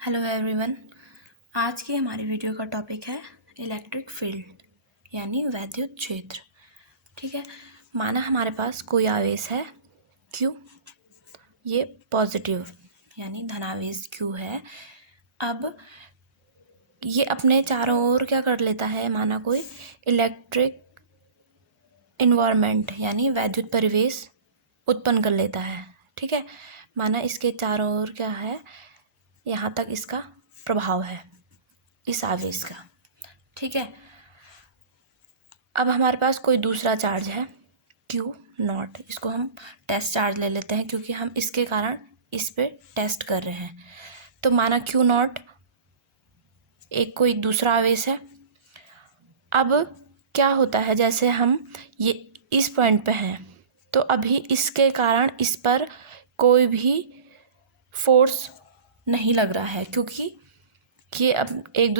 Hello everyone. आज की हमारी वीडियो का टॉपिक है इलेक्ट्रिक फील्ड यानी वैद्युत क्षेत्र। ठीक है, माना हमारे पास कोई आवेश है Q, ये पॉजिटिव यानी धनावेश Q है। अब ये अपने चारों ओर क्या कर लेता है, माना कोई इलेक्ट्रिक इन्वायरमेंट यानी वैद्युत परिवेश उत्पन्न कर लेता है। ठीक है, माना इसके चारों ओर क्या है, यहाँ तक इसका प्रभाव है इस आवेश का। ठीक है, अब हमारे पास कोई दूसरा चार्ज है Q0, इसको हम टेस्ट चार्ज ले लेते हैं क्योंकि हम इसके कारण इस पे टेस्ट कर रहे हैं। तो माना Q0 एक कोई दूसरा आवेश है। अब क्या होता है, जैसे हम ये इस पॉइंट पे हैं तो अभी इसके कारण इस पर कोई भी फोर्स नहीं लग रहा है क्योंकि ये अब एक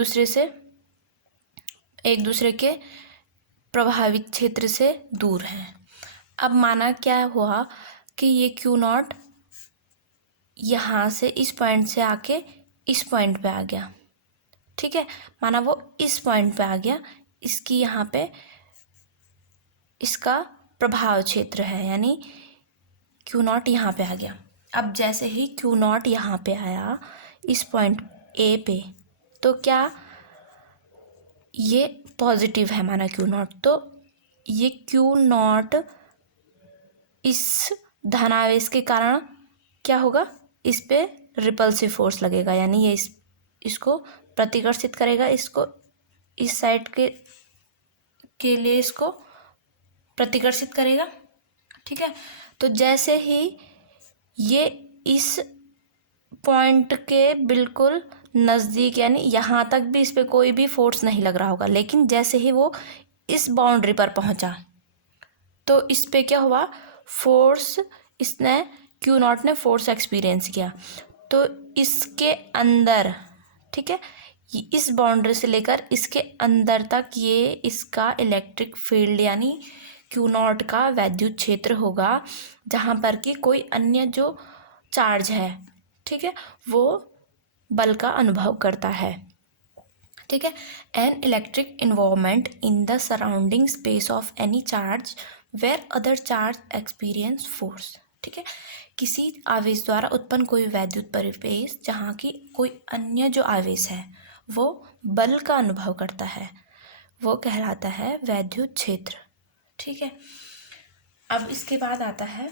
दूसरे के प्रभावित क्षेत्र से दूर हैं। अब माना क्या हुआ कि ये Q0 यहाँ से इस पॉइंट से आके इस पॉइंट पे आ गया। ठीक है, माना वो इस पॉइंट पे आ गया, इसकी यहाँ पे इसका प्रभाव क्षेत्र है यानी Q0 यहाँ पे आ गया। अब जैसे ही Q0 यहाँ पे आया इस पॉइंट A पे, तो क्या ये पॉजिटिव है माना Q0, तो ये Q0 इस धनावेश के कारण क्या होगा, इस पे रिपल्सिव फोर्स लगेगा यानी ये इसको प्रतिकर्षित करेगा, इसको इस साइड के लिए इसको प्रतिकर्षित करेगा। ठीक है, तो जैसे ही ये इस पॉइंट के बिल्कुल नज़दीक यानी यहाँ तक भी इस पे कोई भी फोर्स नहीं लग रहा होगा, लेकिन जैसे ही वो इस बाउंड्री पर पहुँचा तो इस पे क्या हुआ, फोर्स इसने Q0 ने फोर्स एक्सपीरियंस किया। तो इसके अंदर, ठीक है, इस बाउंड्री से लेकर इसके अंदर तक ये इसका इलेक्ट्रिक फील्ड यानी Q0 का वैद्युत क्षेत्र होगा, जहाँ पर कि कोई अन्य जो चार्ज है, ठीक है, वो बल का अनुभव करता है। ठीक है, an electric environment in the surrounding space of any charge where other charge experience force. ठीक है, किसी आवेश द्वारा उत्पन्न कोई वैद्युत परिवेश जहाँ की कोई अन्य जो आवेश है वो बल का अनुभव करता है, वो कहलाता है वैद्युत क्षेत्र। ठीक है, अब इसके बाद आता है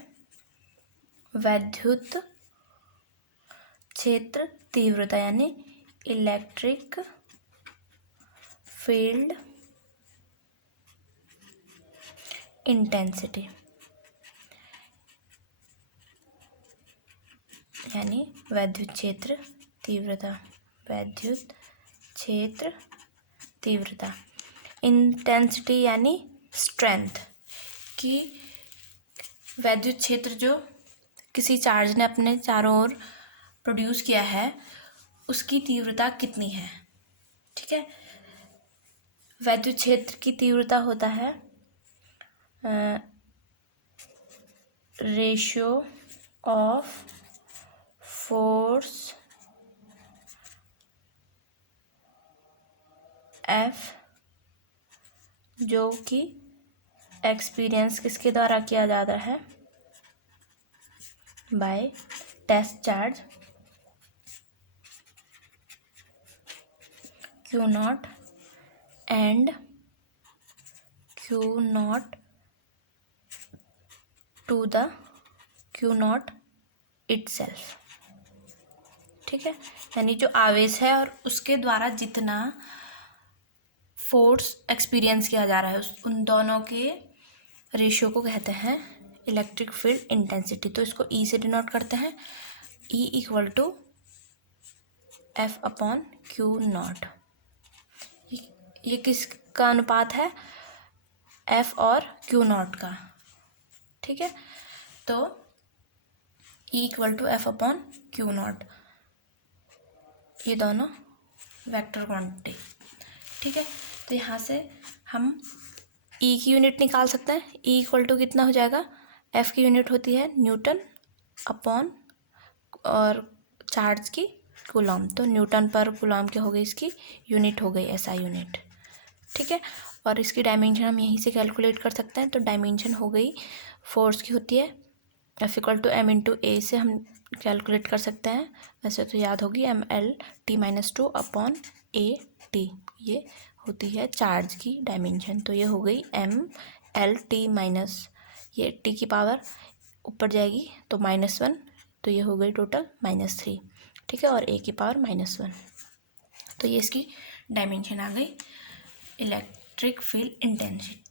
वैद्युत क्षेत्र तीव्रता यानी इलेक्ट्रिक फील्ड इंटेंसिटी यानी वैद्युत क्षेत्र तीव्रता। वैद्युत क्षेत्र तीव्रता, इंटेंसिटी यानी स्ट्रेंथ, कि वैद्युत क्षेत्र जो किसी चार्ज ने अपने चारों ओर प्रोड्यूस किया है उसकी तीव्रता कितनी है। ठीक है, वैद्युत क्षेत्र की तीव्रता होता है रेशियो ऑफ फोर्स F जो कि एक्सपीरियंस किसके द्वारा किया जाता है, by test charge Q0 and Q0 to the Q0 itself. ठीक है, यानी जो आवेश है और उसके द्वारा जितना फोर्स एक्सपीरियंस किया जा रहा है उन दोनों के रेशियो को कहते हैं इलेक्ट्रिक फील्ड इंटेंसिटी। तो इसको E से डिनोट करते हैं, E equal to F upon Q0। ये किसका अनुपात है, F और Q0 का। ठीक है, तो E equal to F upon Q0, ये दोनों वेक्टर क्वांटिटी। ठीक है, तो यहाँ से हम E की यूनिट निकाल सकते हैं। E इक्वल टू कितना हो जाएगा, F की यूनिट होती है न्यूटन अपॉन और चार्ज की कूलॉम। तो न्यूटन पर कूलॉम क्या हो गई, इसकी यूनिट हो गई, एसआई यूनिट। ठीक है, और इसकी डायमेंशन हम यहीं से कैलकुलेट कर सकते हैं। तो डायमेंशन हो गई फोर्स की होती है F=m/a से हम कैलकुलेट कर सकते हैं। वैसे तो याद होगी mL/t-2/a/t, ये होती है चार्ज की डायमेंशन। तो ये हो गई mL/t-, ये t की पावर ऊपर जाएगी तो -1, तो ये हो गई टोटल -3। ठीक है, और a की पावर -1, तो ये इसकी डायमेंशन आ गई इलेक्ट्रिक फील्ड इंटेंसिटी।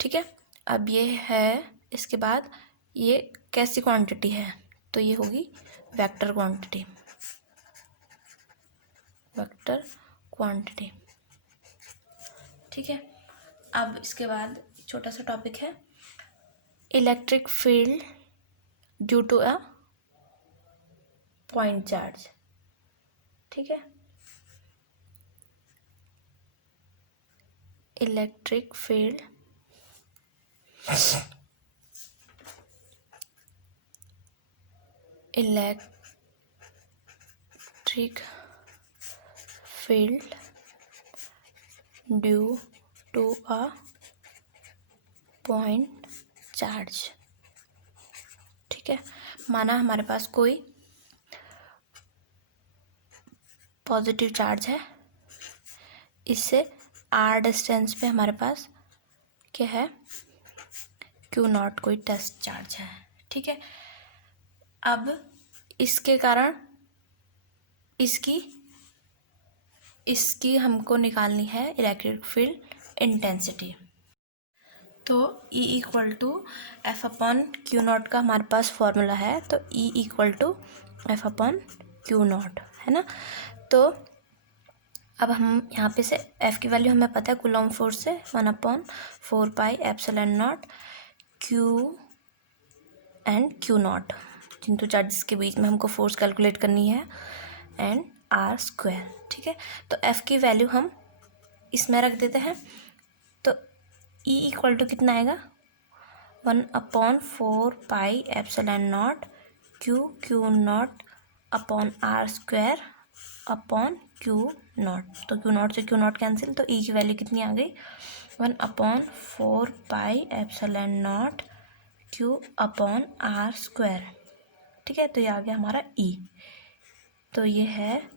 ठीक है, अब ये है, इसके बाद ये कैसी क्वांटिटी है, तो ये होगी वेक्टर क्वांटिटी, वेक्टर क्वांटिटी। ठीक है, अब इसके बाद छोटा सा टॉपिक है electric field due to a point charge. ठीक है, electric field due to a point charge. ठीक है, माना हमारे पास कोई पॉजिटिव चार्ज है, इससे r डिस्टेंस पे हमारे पास क्या है, Q0 कोई टेस्ट चार्ज है। ठीक है, अब इसके कारण इसकी हमको निकालनी है इलेक्ट्रिक फील्ड इंटेंसिटी। तो E=F/Q0 का हमारे पास फॉर्मूला है, तो E=F/Q0 है ना। तो अब हम यहाँ पे से F की वैल्यू हमें पता है कूलॉम फोर्स से 1/4πε0 Q एंड Q0, जिन दो चार्जेस के बीच में हमको फोर्स कैलकुलेट करनी है, एंड r²। ठीक है, तो F की वैल्यू हम इसमें रख देते हैं। तो E= कितना आएगा, 1/4πε0 Q0 upon r² upon Q0। तो Q0 से Q0 कैंसिल, तो E की वैल्यू कितनी आ गई, 1/4πε0 Q अपॉन r²। ठीक है, तो ये आ गया हमारा E। तो ये है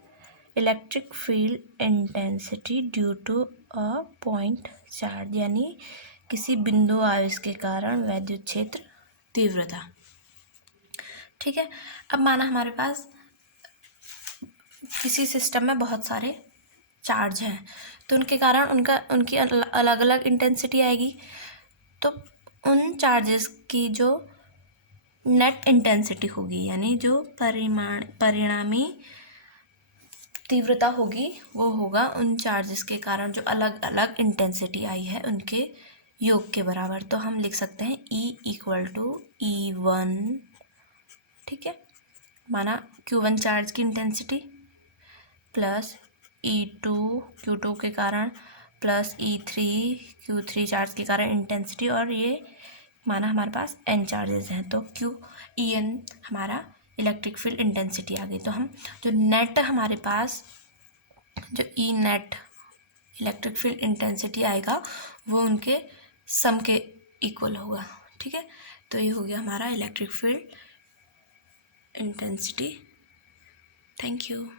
electric field intensity due to a point charge, यानी किसी बिंदु आवेश के कारण वैद्युत क्षेत्र तीव्रता। ठीक है, अब माना हमारे पास किसी सिस्टम में बहुत सारे चार्ज हैं, तो उनके कारण उनकी अलग अलग इंटेंसिटी आएगी। तो उन चार्जेस की जो नेट इंटेंसिटी होगी, यानी जो परिणामी तीव्रता होगी, वो होगा उन चार्जेस के कारण जो अलग अलग इंटेंसिटी आई है उनके योग के बराबर। तो हम लिख सकते हैं E=E1। ठीक है, माना Q1 चार्ज की इंटेंसिटी प्लस E2 Q2 के कारण प्लस E3 Q3 चार्ज के कारण इंटेंसिटी, और ये माना हमारे पास N चार्जेस हैं, तो EN हमारा इलेक्ट्रिक फील्ड इंटेंसिटी आ गई। तो हम जो नेट हमारे पास जो E net electric field intensity आएगा, वो उनके सम के इक्वल होगा। ठीक है, तो ये हो गया हमारा electric field intensity. Thank you.